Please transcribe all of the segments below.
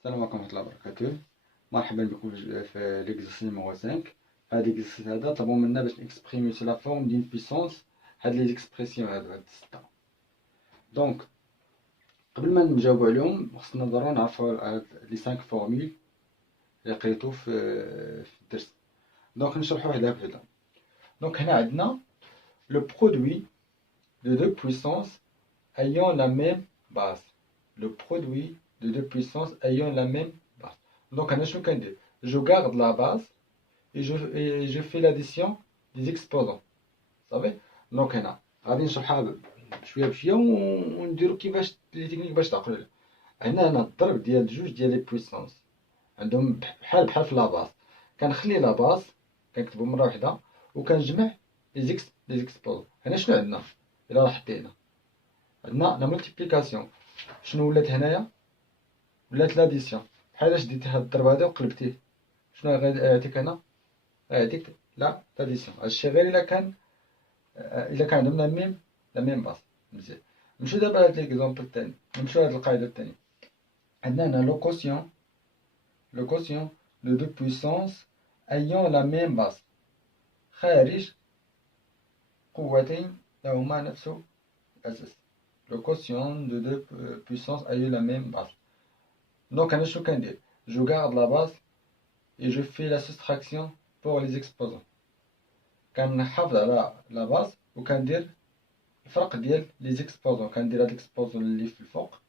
السلام عليكم ورحمة الله وبركاته. مرحبا بكم في ليكزرسيس نيميرو 5. هاد ليكزرسيس هذا طلبوا منا باش نكسبريميو سو لا فورم دين بويسونس هاد لي زيكسبرسيون هاد الستة. دونك قبل ما نجاوبو عليهم خصنا ضروري نعرفو هاد لي 5 فورمول اللي قريتو في الدرس. دونك نشرحو وحدة بوحدة. دونك هنا عندنا لو برودوي de deux puissances ayant la même base. Le produit de deux puissances ayant la même base. Donc, je garde la base et je fais l'addition des exposants. Vous savez? Donc, غادي نشرحها بشويه بشويه ونديرو كيفاش لي تكنيك باش تعقلوا. هنا الضرب ديال جوج ديال لي بويسونس عندهم بحال في لاباز. كنخلي لاباز كنكتبو مره واحده وكنجمع لي زيكسبوزون. هنا شنو عندنا؟ إلا لاحظتي عندنا لا مولتيبليكاسيون. شنو ولات هنايا؟ ولات لاديسيون. بحال شديتي هاد الضرب هذا وقلبتيه، شنو غيعطيك هنا؟ غيعطيك لا لاديسيون. هادشي غير إلا كان عندهم لا ميم باس. مزيان. نمشيو دابا لهاد ليكزومبل الثاني، نمشيو لهاد القاعدة الثانية. عندنا هنا لو كوسيون دو دو بويسونس أيون لا ميم باس، خارج قوتين لهما نفس الأساس. Le quotient de deux puissances a eu la même base. Donc, je garde la base et je fais la soustraction pour les exposants. كنحافظ على la base وكندير الفرق ديال les exposants. كندير هاد l'exposant اللي في الفوق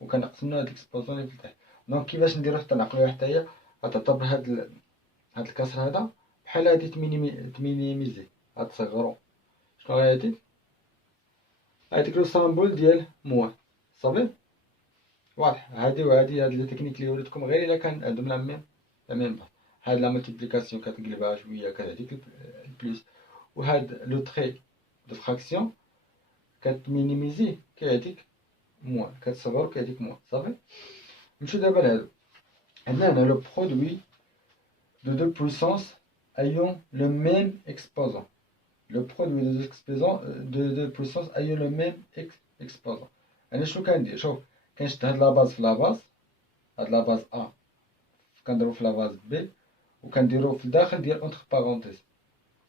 وكنقسم هاد l'exposant اللي في التحت. دونك كيفاش نديرو حتى نعقلوها حتى هي؟ غتعتبر هاد الكسر هذا بحال هادي تمينيميزي، غتصغرو. شنو غيعطيك؟ هاديك لو سامبول ديال موان. صافي واضح. هادي وهادي هاد لي تكنيك اللي وريتكم غير الا كان عندهم لا ميم باس. هاد لا مولتيبليكاسيون كتقلبها شويه كتعطيك البلوس، وهاد لو تري دو فراكسيون كتمينيميزي كيعطيك موان، كتصغر كيعطيك موان. صافي. نمشيو دابا لهادو. عندنا هنا لو برودوي دو دو بويسونس ايون لو ميم اكسبوزون. Le produit de deux puissances ayant le même exposant. أنا شنو كندير؟ شوف كنشد هاد لاباز في لاباز، هاد لاباز أ كنديرو في لاباز بي وكنديرو في الداخل ديال أونتخ باغونتيز.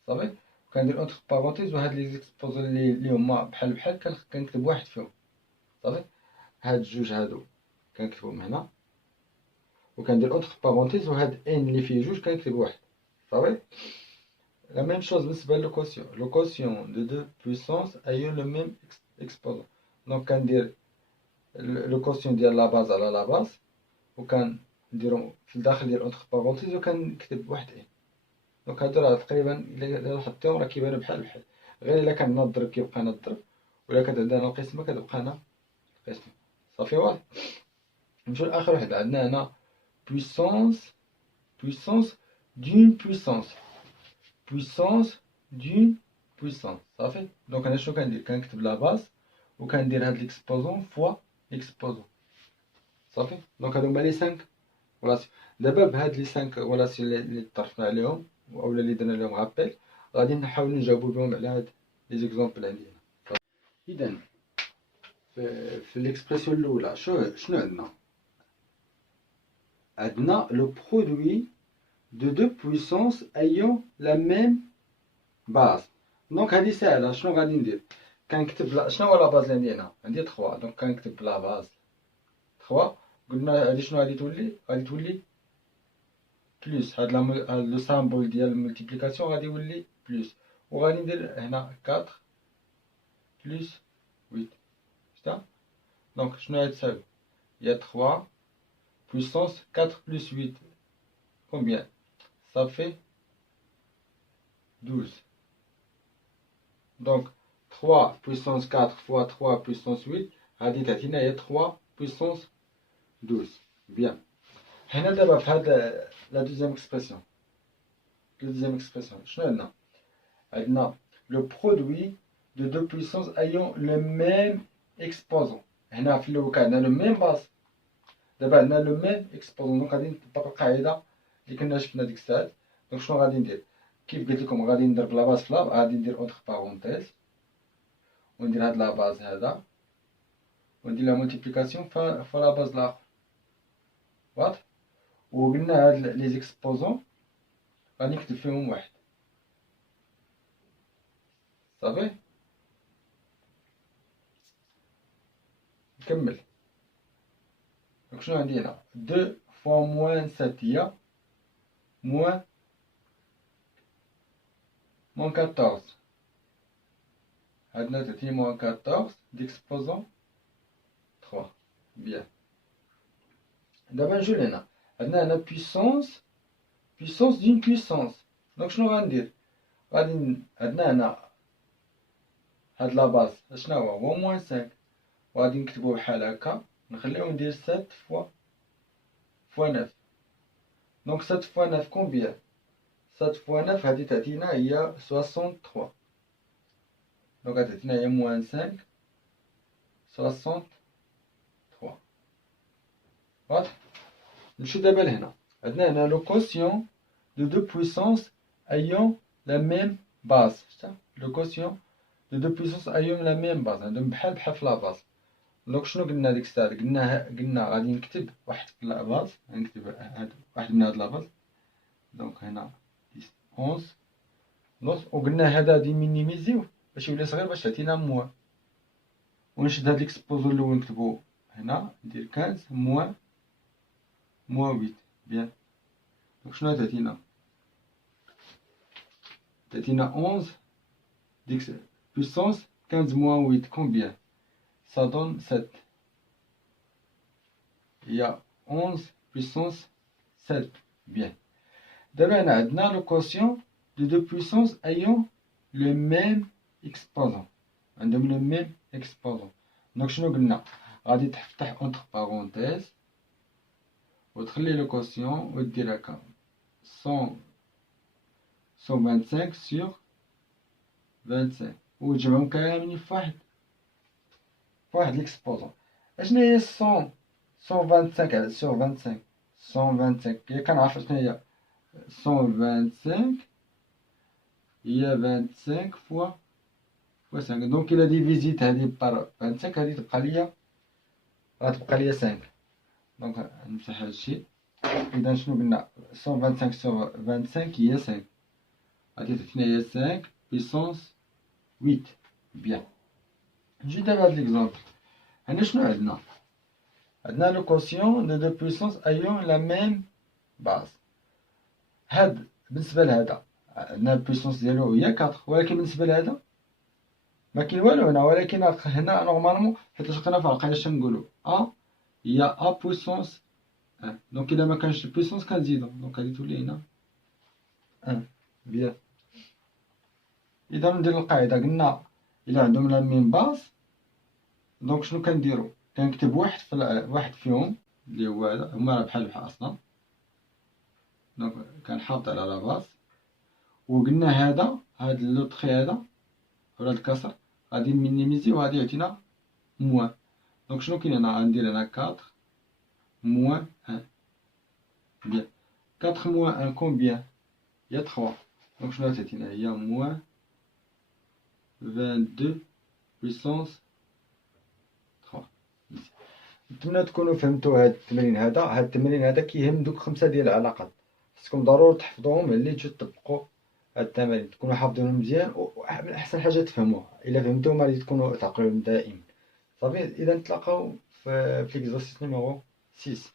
صافي. كندير أونتخ باغونتيز وهاد لي زيكسبوزون اللي هما بحال كنكتب واحد فيهم. صافي. هاد جوج هادو كنكتبهم هنا وكندير أونتخ باغونتيز وهاد إن اللي فيه جوج كنكتب واحد. صافي. La même chose بالنسبة للكوسيون. لو كوسيون دو دو بويسونس أيون لو ميم إكسبوزون. دونك كندير لو كوسيون ديال لاباز على لاباز وكنديرو في الداخل ديال أونتخ باغونتيز وكنكتب واحد إن. دونك هادو راه تقريبا إلا لاحظتيهم راه كيبانو بحال غير إلا كان هنا الضرب كيبقى هنا الضرب وإلا كانت عندنا القسمة كتبقى هنا القسمة. صافي واضح. نمشيو لآخر وحدة. عندنا هنا puissance d'une puissance. puissance d'une puissance. صافي. دونك انا شنو كندير؟ كنكتب لا باز وكندير هاد ليكسبوزون فوا ليكسبوزون. صافي. دونك هادو هما لي 5 غولاسيون. دابا بهاد لي 5 غولاسيون اللي طرفنا عليهم اولا اللي درنا لهم غابيل غادي نحاولو نجاوبو بهم على هاد لي زيكزومبل عندي هنا. اذا في ليكسبرسيون الاولى شنو عندنا لو برودوي de deux puissances ayant la même base. دونك هادي ساهلة. شنو غادي ندير؟ كنكتب شنو هو لا باز اللي عندي هنا؟ عندي 3. دونك كنكتب لا باز 3. قلنا هادي شنو غادي تولي؟ غادي تولي بلوس. هاد لو سامبول ديال الملتيبليكاسيون غادي يولي بلوس وغادي ندير هنا 4 بلوس 8. شتا؟ دونك شنو غادي تساوي؟ هي 3 puissance 4 plus 8 combien? Ça fait 12. Donc 3 puissance 4 fois 3 puissance 8 غادي تعطينا هي 3 puissance 12. Bien. هنا دابا في هاد لا دوزيام اكسبرسيون. شنو عندنا لو برودوي دو دو بويسونس ايون لو ميم اكسبوزون. هنا في الاول كان عندنا لو ميم باس، دابا عندنا لو ميم اكسبوزون. دونك غادي نطبق القاعده اللي كنا شفنا ديك الساعات. دونك شنو غادي ندير؟ كيف قلت لكم غادي نضرب لا باز في لا، غادي ندير اونتر بارونتيز وندير هاد لا باز هذا وندير لا مولتيبليكاسيون فوا لا باز لاخر. واضح. وقلنا هاد لي زيكسبوزون غادي نكتب فيهم واحد صافي. نكمل. دونك شنو عندي هنا 2 فوا موان 7 هي موان 14. عندنا تعطيني موان 14 ديكسبوزون 3 بيان. دابا نجيو لهنا عندنا هنا بويسونس دون بويسونس. دونك شنو غندير؟ غادي عندنا هنا هاد لاباز شنو هو موان 5 وغادي نكتبوه بحال هكا نخليو ندير 7 فوا 9. دونك 7 فوا 9 كومبيان؟ 7 فوا 9 هادي تعطينا هي 63. دونك غادي تعطينا هي موان 5 63. واضح. نمشيو دابا لهنا عندنا هنا لو كوسيون دو دو بويسونس ايون لا ميم باز. شتا لو كوسيون دو دو بويسونس ايون لا ميم باز عندهم بحال في لاباز. دونك شنو قلنا ديك الساعه؟ قلنا غادي نكتب واحد في لاباز، غنكتب هاد واحد من هاد لاباز. دونك هنا 11 نص. وقلنا هذا غادي مينيميزيوه باش يولي صغير باش تعطينا موان. ونشد هاد ليكسبوزو الاول نكتبو هنا ندير 15 موان 8 بيان. دونك شنو تعطينا؟ تعطينا 11 ديك بويسونس 15 موان 8 كومبيان؟ ça donne 7. Il y a 11 puissance 7. Bien. D'abord, on a le quotient de deux puissances ayant le même exposant. Le même exposant. Donc, je vais dire entre parenthèses. Vous avez le quotient, vous direz 125 sur 25. Ou je vais me calmer واحد ليكسبوزون. اشنا هي 125 sur 25 125 هي كنعرف شنو هي 125 هي 25 فوا 5. دونك الا ديفيزيت هادي بار 25 هادي تبقى ليا غتبقى ليا 5. دونك نمسح هادشي. اذا شنو قلنا 125 sur 25 هي 5 غادي تعطينا هي 5 بيسونس 8. بيان. نجي دابا هاد ليكزومبل. هنا شنو عندنا؟ عندنا لو كوسيون دو دو بويسونس ايون لا ميم باز. هاد بالنسبه لهذا عندنا البويسونس ديالو هي 4، ولكن بالنسبه لهذا ما كاين والو هنا. ولكن هنا نورمالمون حيت لقينا في القاعده اش نقولوا ا هي ا بويسونس 1. دونك الا ما كانش البويسونس كنزيدو. دونك غادي تولي هنا 1. بيان. اذا ندير القاعده قلنا الا عندهم لا ميم باز دونك شنو كنديرو؟ كنكتب واحد فيهم اللي هو هذا. هما بحال اصلا. دونك كنحافظ على لا باز. وقلنا هاد لوطخي هذا ولا الكسر غادي مينيميزي وغادي يعطينا موان. دونك شنو كاين هنا؟ غندير هنا 4 موان 1. بيان. 4 موان 1 كومبيان؟ هي 3. دونك شنو تعطينا؟ هي موان 22 بويسونس 3. نتمنى تكونوا فهمتوا هاد التمرين هذا. هاد التمرين هذا كيهم دوك 5 ديال العلاقات. خصكم ضروري تحفظوهم ملي تجيو تطبقوا هاد التمارين، تكونوا حافظينهم مزيان. ومن احسن حاجه تفهموها. الا فهمتوهم غادي تكونوا تعقلوهم دائما. صافي. اذا نتلاقاو في ليكزرسيس نيميرو 6.